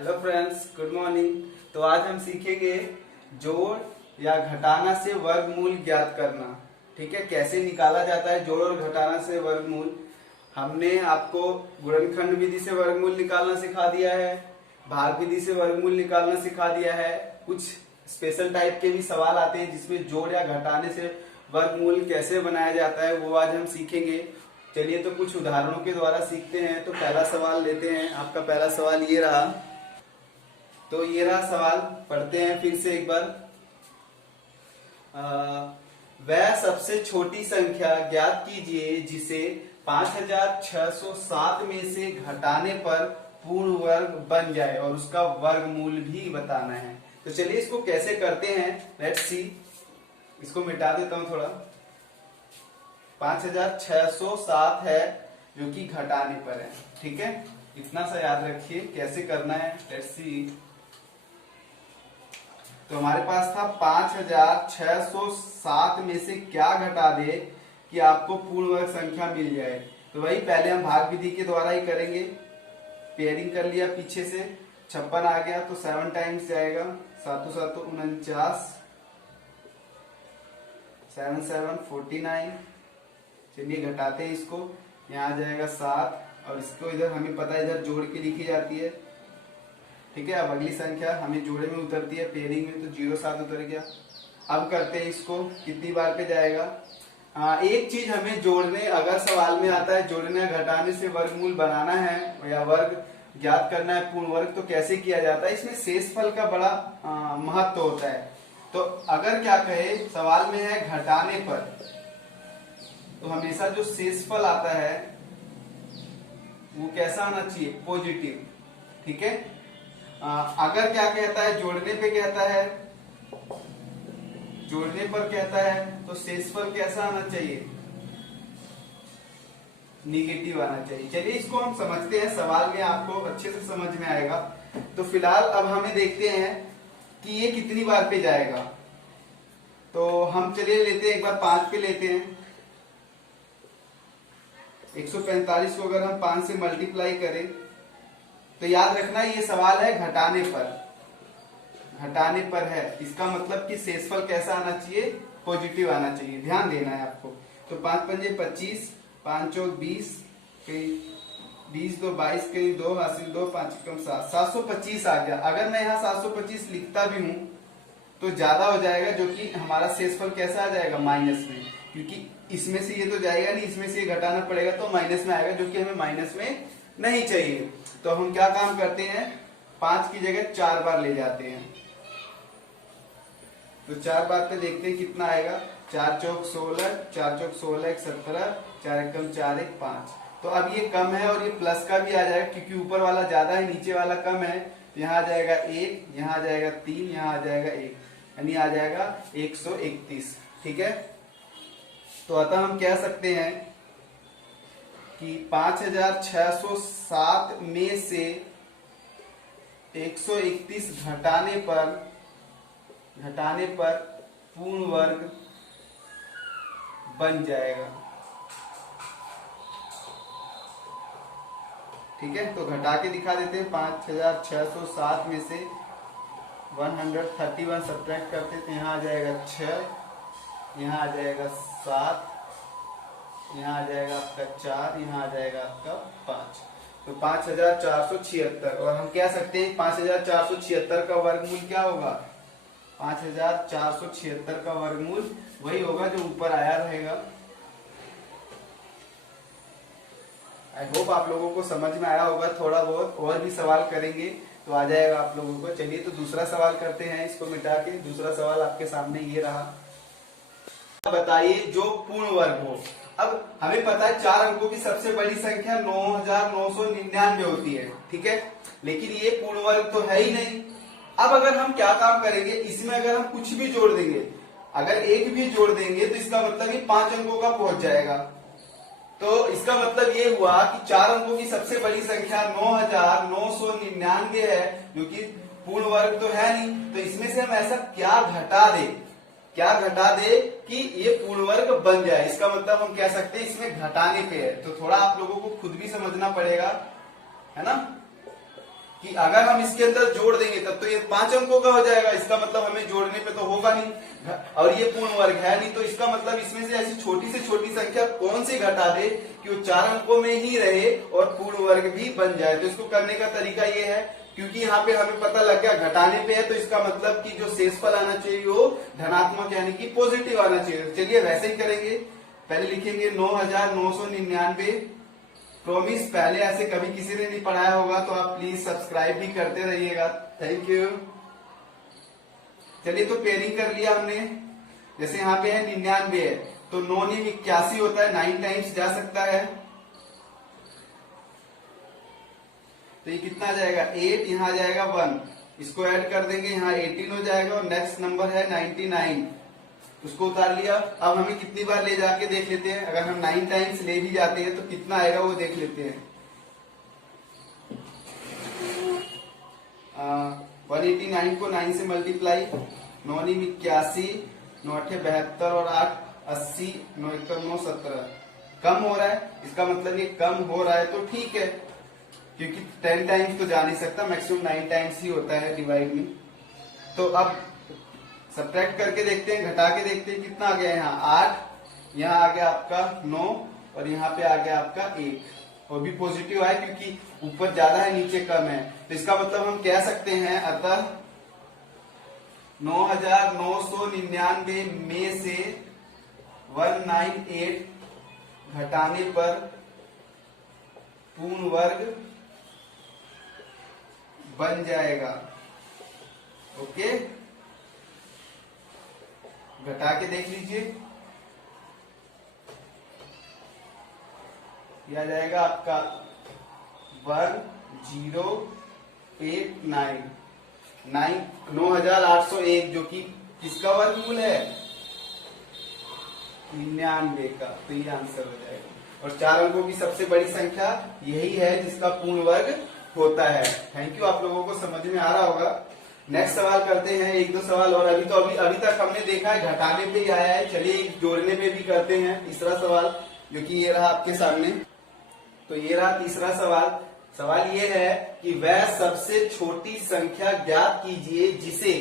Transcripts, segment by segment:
Hello friends, good morning. तो आज हम सीखेंगे जोड़ या घटाना से वर्गमूल ज्ञात करना। ठीक है, कैसे निकाला जाता है जोड़ और घटाना से वर्गमूल। हमने आपको गुणनखंड विधि से वर्गमूल निकालना सिखा दिया है, भाग विधि से वर्गमूल निकालना सिखा दिया है। कुछ स्पेशल टाइप के भी सवाल आते हैं जिसमें जोड़ या घटाने से वर्गमूल कैसे बनाया जाता है, वो आज हम सीखेंगे। चलिए तो कुछ उदाहरणों के द्वारा सीखते हैं। तो पहला सवाल लेते हैं। आपका पहला सवाल ये रहा। तो ये रहा सवाल, पढ़ते हैं फिर से एक बार। वह सबसे छोटी संख्या ज्ञात कीजिए जिसे 5607 में से घटाने पर पूर्ण वर्ग बन जाए और उसका वर्गमूल भी बताना है। तो चलिए इसको कैसे करते हैं, लेट्स सी। इसको मिटा देता हूं थोड़ा। 5607 है जो कि घटाने पर है। ठीक है, इतना सा याद रखिए कैसे करना है, लेट्स सी। तो हमारे पास था 5607 में से क्या घटा दे कि आपको पूर्ण वर्ग संख्या मिल जाए। तो वही पहले हम भाग विधि के द्वारा ही करेंगे। पेयरिंग कर लिया, पीछे से 56 आ गया तो 7 टाइम्स जाएगा, 7 7 49, 7 7 49। चलिए घटाते हैं इसको। यहाँ आ जाएगा 7 और इसको इधर हमें पता है इधर जोड़ के लिखी जाती है। ठीक है, अब अगली संख्या हमें जोड़े में उतरती है, पेयरिंग में, तो 0 7 उतर गया। अब करते हैं इसको, कितनी बार पे जाएगा। एक चीज हमें जोड़ने, अगर सवाल में आता है जोड़ने या घटाने से वर्गमूल बनाना है या वर्ग ज्ञात करना है पूर्ण वर्ग, तो कैसे किया जाता है। इसमें शेषफल का बड़ा महत्व होता है। तो अगर क्या कहे सवाल में है घटाने पर, तो हमेशा जो शेषफल आता है वो कैसा आना चाहिए, पॉजिटिव। ठीक है, अगर क्या कहता है जोड़ने पे कहता है, जोड़ने पर कहता है तो शेषफल कैसा आना चाहिए, निगेटिव आना चाहिए। चलिए इसको हम समझते हैं, सवाल में आपको अच्छे से समझ में आएगा। तो फिलहाल अब हमें देखते हैं कि ये कितनी बार पे जाएगा। तो हम चलिए लेते हैं एक बार 5 पे लेते हैं। 145 को अगर हम 5 से मल्टीप्लाई करें तो याद रखना ये सवाल है घटाने पर, घटाने पर है। इसका मतलब कि शेषफल कैसा आना चाहिए, पॉजिटिव आना चाहिए। ध्यान देना है आपको। तो 5 पंजे 25, 5 चौक 20, कहीं 20 2 22, कहीं 2 हासिल 2, 5 कम 7, 725 आ गया। अगर मैं यहाँ 725 लिखता भी हूं तो ज्यादा हो जाएगा, जो कि हमारा शेषफल कैसा आ जाएगा, माइनस में। क्योंकि इसमें से ये तो जाएगा नहीं, इसमें से ये घटाना पड़ेगा तो माइनस में आएगा, जो कि हमें माइनस में नहीं चाहिए। तो हम क्या काम करते हैं, 5 की जगह 4 बार ले जाते हैं। तो 4 बार पे देखते हैं कितना आएगा। 4 चौक 16, 4 चौक 16 1 17, 4 1 कम 4 1 5। तो अब ये कम है और ये प्लस का भी आ जाएगा, क्योंकि ऊपर वाला ज्यादा है नीचे वाला कम है। तो यहाँ आ जाएगा 1, यहाँ आ जाएगा 3, यहाँ आ जाएगा 1, यानी आ जाएगा 131। ठीक है, तो अतः हम कह सकते हैं कि 5607 में से 131 घटाने पर पूर्ण वर्ग बन जाएगा। ठीक है, तो घटा के दिखा देते हैं। 5607 में से 131 सब्ट्रैक्ट करते हैं तो यहाँ आ जाएगा 6, यहाँ आ जाएगा 7, यहाँ आ जाएगा आपका 4, यहाँ आ जाएगा आपका 5। तो 5476। और हम कह सकते हैं 5476 का वर्गमूल क्या होगा, 5476 का वर्गमूल वही होगा जो ऊपर आया रहेगा। आई होप आप लोगों को समझ में आया होगा। थोड़ा बहुत और भी सवाल करेंगे तो आ जाएगा आप लोगों को। चलिए तो दूसरा सवाल करते हैं, इसको मिटा के। दूसरा सवाल आपके सामने ये रहा। बताइए जो पूर्ण वर्ग हो। अब हमें पता है 4 अंकों की सबसे बड़ी संख्या 9999 होती है। ठीक है, लेकिन ये पूर्ण वर्ग तो है ही नहीं। अब अगर हम क्या काम करेंगे, इसमें अगर हम कुछ भी जोड़ देंगे, अगर 1 भी जोड़ देंगे तो इसका मतलब ये 5 अंकों का पहुंच जाएगा। तो इसका मतलब ये हुआ कि 4 अंकों की सबसे बड़ी संख्या 9999 है, जो कि पूर्ण वर्ग तो है नहीं। तो इसमें से हम ऐसा क्या घटा दे कि ये पूर्ण वर्ग बन जाए। इसका मतलब हम कह सकते हैं इसमें घटाने पे है। तो थोड़ा आप लोगों को खुद भी समझना पड़ेगा, है ना। कि अगर हम इसके अंदर जोड़ देंगे तब तो ये 5 अंकों का हो जाएगा, इसका मतलब हमें जोड़ने पे तो होगा नहीं, और ये पूर्ण वर्ग है नहीं, तो इसका मतलब इसमें से ऐसी छोटी से छोटी संख्या कौन सी घटा दे कि वो 4 अंकों में ही रहे और पूर्ण वर्ग भी बन जाए। तो इसको करने का तरीका ये है, क्योंकि यहाँ पे हमें पता लग गया घटाने पे है, तो इसका मतलब कि जो शेषफल आना चाहिए वो धनात्मक यानी कि पॉजिटिव आना चाहिए। चलिए वैसे ही करेंगे, पहले लिखेंगे 9,999। प्रॉमिस पहले ऐसे कभी किसी ने नहीं पढ़ाया होगा, तो आप प्लीज सब्सक्राइब भी करते रहिएगा। Thank you. चलिए तो पेयरिंग कर लिया हमने, जैसे यहाँ पे है 99 है तो 9 × 81 होता है, 9 टाइम्स जा सकता है, तो ये कितना आ जाएगा 8, यहाँ आ जाएगा 1, इसको ऐड कर देंगे, यहाँ 18 हो जाएगा, और नेक्स्ट नंबर है 99, उसको उतार लिया। अब हमें कितनी बार ले जाके देख लेते हैं, अगर हम 9 टाइम्स ले भी जाते हैं तो कितना आएगा वो देख लेते हैं। 189 को 9 से मल्टीप्लाई, 9 × 81, 9 × 72 और 8 80, 9 × 9 17, कम हो रहा है, इसका मतलब ये कम हो रहा है तो ठीक है, क्योंकि 10 टाइम्स तो जा नहीं सकता, मैक्सिमम 9 टाइम्स ही होता है डिवाइड में। तो अब सब्ट्रैक्ट करके देखते हैं, घटा के देखते हैं कितना आ गया, यहाँ 8, यहाँ आ गया आपका 9, और यहाँ पे आ गया आपका 1, वो भी पॉजिटिव है क्योंकि ऊपर ज्यादा है नीचे कम है, तो इसका मतलब हम कह सकते हैं अतः 9,999 में से 198 घटाने पर पूर्ण वर्ग बन जाएगा। ओके, घटा के देख लीजिए, यह आ जाएगा आपका 1089, 9,801 जो कि किसका वर्गमूल है, 99 का, तो ये आंसर हो जाएगा। और 4 अंकों की सबसे बड़ी संख्या यही है जिसका पूर्ण वर्ग होता है। थैंक यू, आप लोगों को समझ में आ रहा होगा। नेक्स्ट सवाल करते हैं, 1-2 सवाल और। अभी तक हमने देखा है घटाने पे ही आया है, चलिए जोड़ने पे भी करते हैं तीसरा सवाल, जो कि ये रहा आपके सामने। तो ये रहा तीसरा सवाल। सवाल ये है कि वह सबसे छोटी संख्या ज्ञात कीजिए जिसे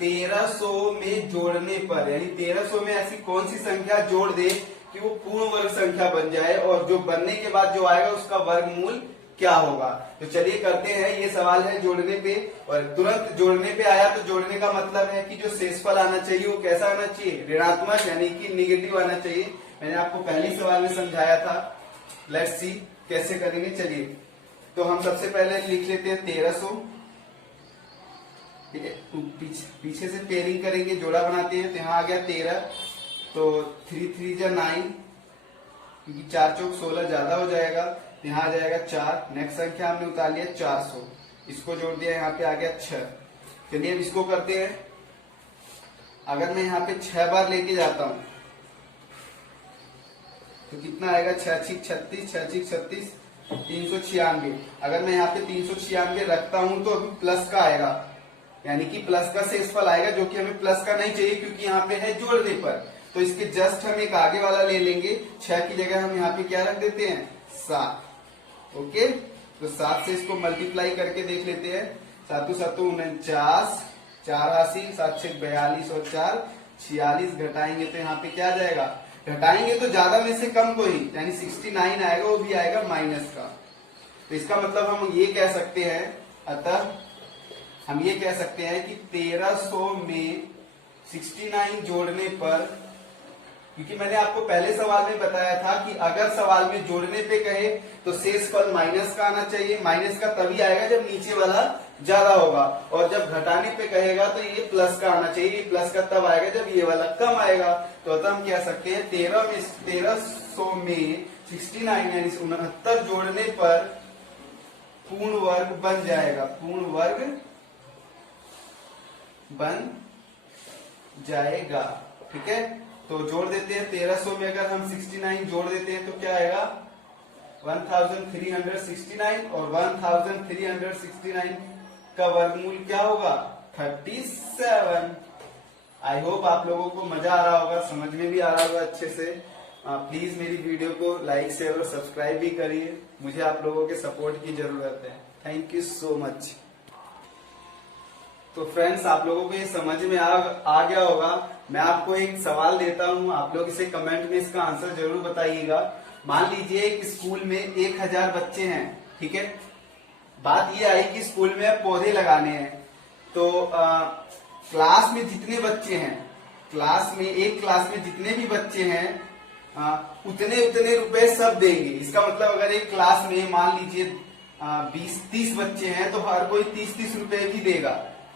1300 में जोड़ने पर, यानी 1300 में ऐसी कौन सी संख्या जोड़ दे कि वो पूर्ण वर्ग संख्या बन जाए, और जो बनने के बाद जो आएगा उसका वर्गमूल क्या होगा। तो चलिए करते हैं, ये सवाल है जोड़ने पे, और तुरंत जोड़ने पे आया तो जोड़ने का मतलब है कि जो शेषफल आना चाहिए वो कैसा आना चाहिए, ऋणात्मक यानी कि निगेटिव आना चाहिए। मैंने आपको पहले सवाल में समझाया था। लेट्स सी कैसे करेंगे। चलिए तो हम सबसे पहले लिख लेते हैं 1300, पीछे से पेयरिंग करेंगे, जोड़ा बनाते हैं, तो यहाँ आ गया 13, तो 3 × 3 = 9, क्योंकि 4 × 4 = 16 ज्यादा हो जाएगा, यहाँ आ जाएगा 4। नेक्स्ट संख्या हमने उतार लिया 400, इसको जोड़ दिया, यहाँ पे आ गया 6। चलिए अब इसको करते हैं। अगर मैं यहाँ पे 6 बार लेके जाता हूं तो कितना आएगा, 6 × 6 = 36, 6 × 6 = 36, 396। अगर मैं यहाँ पे 396 रखता हूं तो अभी प्लस का आएगा, यानी कि प्लस का शेषफल आएगा, जो कि हमें प्लस का नहीं चाहिए क्योंकि यहाँ पे है जोड़ने पर। तो इसके जस्ट हम एक आगे वाला ले लेंगे, 6 की जगह हम यहाँ पे क्या रख देते हैं, 7। ओके, तो 7 से इसको मल्टीप्लाई करके देख लेते हैं। 7 × 7 = 49, 4 80, 7 × 6 = 42 और 4 46। घटाएंगे तो यहाँ पे क्या आ जाएगा, घटाएंगे तो ज्यादा में से कम को ही, यानी 69 आएगा, वो भी आएगा माइनस का। तो इसका मतलब हम ये कह सकते हैं, अतः हम ये कह सकते हैं कि 1300 में 69 जोड़ने पर, क्योंकि मैंने आपको पहले सवाल में बताया था कि अगर सवाल में जोड़ने पे कहे तो शेषफल माइनस का आना चाहिए। माइनस का तभी आएगा जब नीचे वाला ज्यादा होगा, और जब घटाने पे कहेगा तो ये प्लस का आना चाहिए। ये प्लस का तब आएगा जब ये वाला कम आएगा। तो अतः हम कह सकते हैं 1300 में 69 यानी 69 जोड़ने पर पूर्ण वर्ग बन जाएगा, पूर्ण वर्ग बन जाएगा। ठीक है, तो जोड़ देते हैं। 1300 में अगर हम 69 जोड़ देते हैं तो क्या आएगा, 1369, और 1369 का वर्गमूल क्या होगा, 37। आई होप आप लोगों को मजा आ रहा होगा, समझ में भी आ रहा होगा अच्छे से। प्लीज मेरी वीडियो को लाइक शेयर और सब्सक्राइब भी करिए, मुझे आप लोगों के सपोर्ट की जरूरत है। Thank you so much. तो फ्रेंड्स, आप लोगों को ये समझ में आ गया होगा। मैं आपको एक सवाल देता हूँ, आप लोग इसे कमेंट में इसका आंसर जरूर बताइएगा। मान लीजिए एक स्कूल में 1000 बच्चे हैं, ठीक है। बात ये आई कि स्कूल में पौधे लगाने हैं, तो क्लास में जितने बच्चे हैं, एक क्लास में जितने भी बच्चे हैं उतने उतने रुपए सब देंगे। इसका मतलब अगर एक क्लास में मान लीजिए 20-30 बच्चे हैं तो हर कोई 30-30 रुपए भी देगा,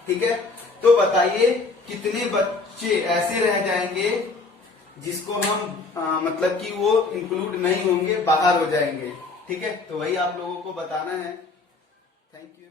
ठीक है। तो बताइए कितने बच्चे ऐसे रह जाएंगे जिसको हम मतलब कि वो इंक्लूड नहीं होंगे, बाहर हो जाएंगे, ठीक है। तो वही आप लोगों को बताना है। Thank you.